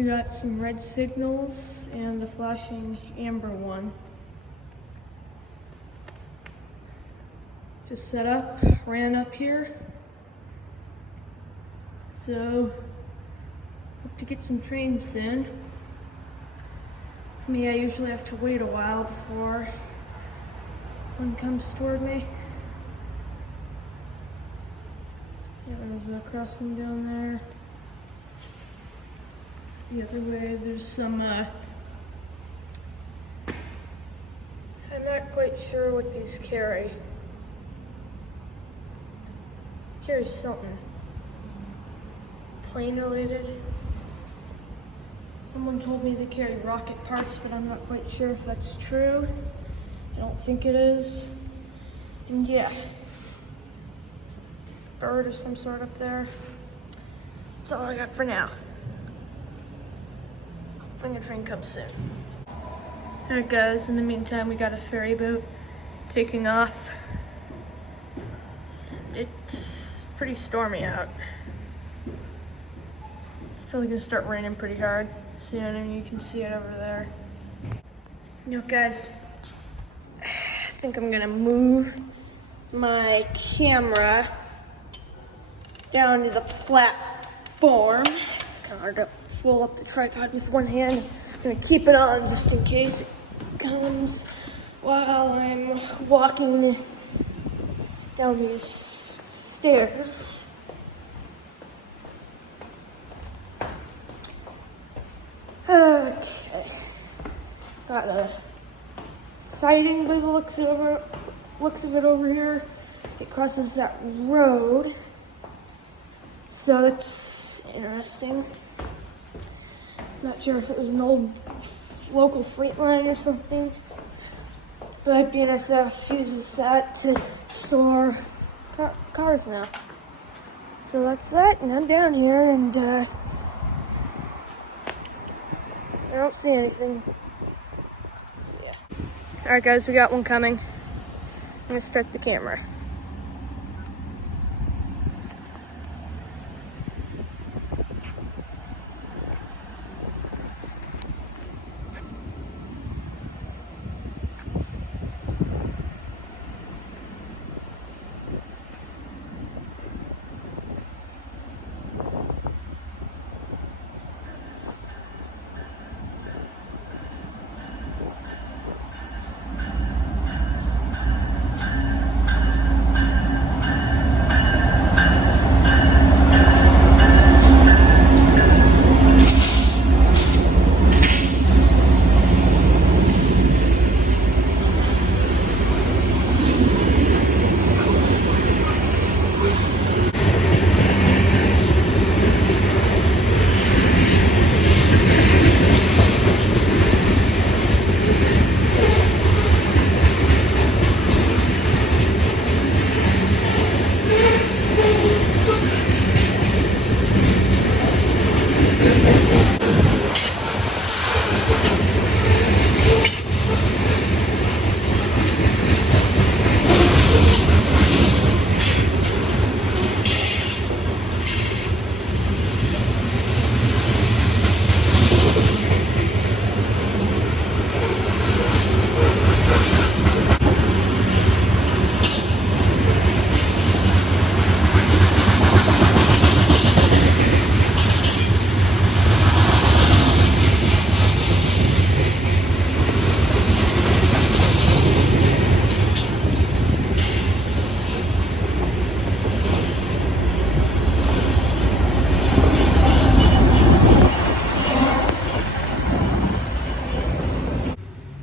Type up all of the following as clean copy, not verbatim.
We got some red signals and a flashing amber one. Just set up, ran up here. So, hope to get some trains soon. For me, I usually have to wait a while before one comes toward me. Yeah, there's a crossing down there. The other way, there's some, I'm not quite sure what these carry. Carry something. Plane related. Someone told me they carry rocket parts, but I'm not quite sure if that's true. I don't think it is. And yeah, some bird of some sort up there. That's all I got for now. Hopefully the train comes soon. Alright guys, in the meantime we got a ferry boat taking off. It's pretty stormy out. It's probably gonna start raining pretty hard soon, and you can see it over there. You know guys, I think I'm gonna move my camera down to the platform. It's kind of hard to pull up the tripod with one hand. I'm gonna keep it on just in case it comes while I'm walking down these stairs. Okay, got a sighting by the looks of it over here. It crosses that road, so that's interesting. Not sure if it was an old local freight line or something, but BNSF uses that to store cars now. So that's that, and I'm down here, and I don't see anything. So yeah. Alright guys, we got one coming. I'm gonna start the camera.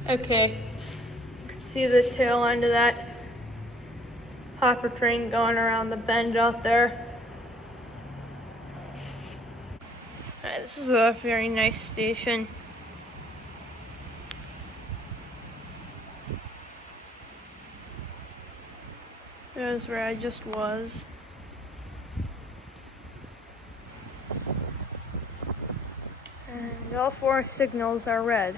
Okay, you can see the tail end of that hopper train going around the bend out there. Alright, this is a very nice station. There's where I just was. And all four signals are red.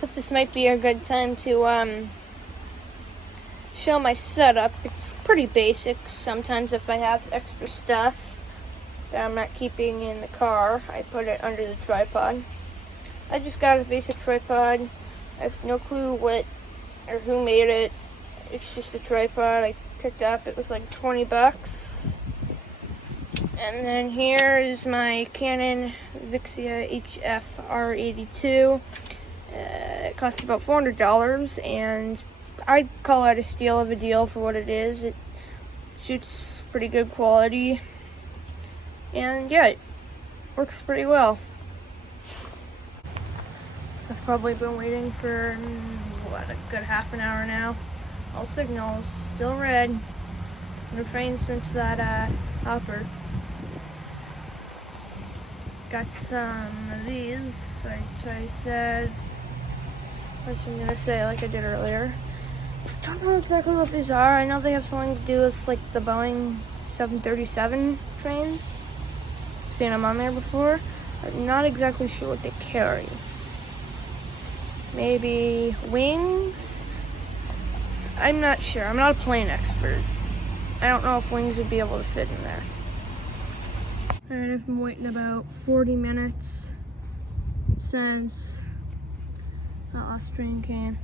But this might be a good time to show my setup. It's pretty basic. Sometimes if I have extra stuff, that I'm not keeping in the car. I put it under the tripod. I just got a basic tripod. I have no clue what or who made it. It's just a tripod I picked up. It was like 20 bucks. And then here is my Canon Vixia HF R82. It cost about $400, and I'd call it a steal of a deal for what it is. It shoots pretty good quality, and yeah, it works pretty well. I've probably been waiting for, a good half an hour now. All signals still red. No train since that hopper. Got some of these, like I said, which I'm gonna say like I did earlier. Don't know exactly what these are. I know they have something to do with like the Boeing 737 trains. I've seen them on there before. I'm not exactly sure what they carry. Maybe wings? I'm not sure. I'm not a plane expert. I don't know if wings would be able to fit in there. Alright, I've been waiting about 40 minutes since that last train came.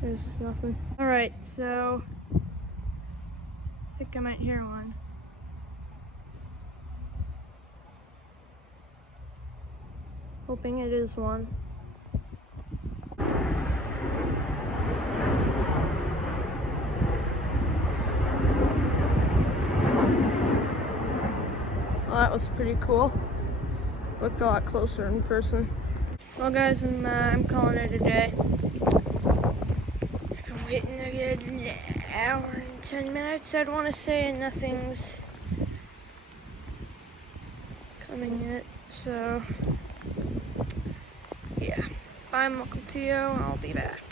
There's just nothing. Alright, so I think I might hear one. Hoping it is one. Well, that was pretty cool. Looked a lot closer in person. Well, guys, I'm calling it a day. I'm waiting a good hour and 10 minutes, I'd want to say, and nothing's coming yet. So, yeah. Bye, Uncle Tio, and I'll be back.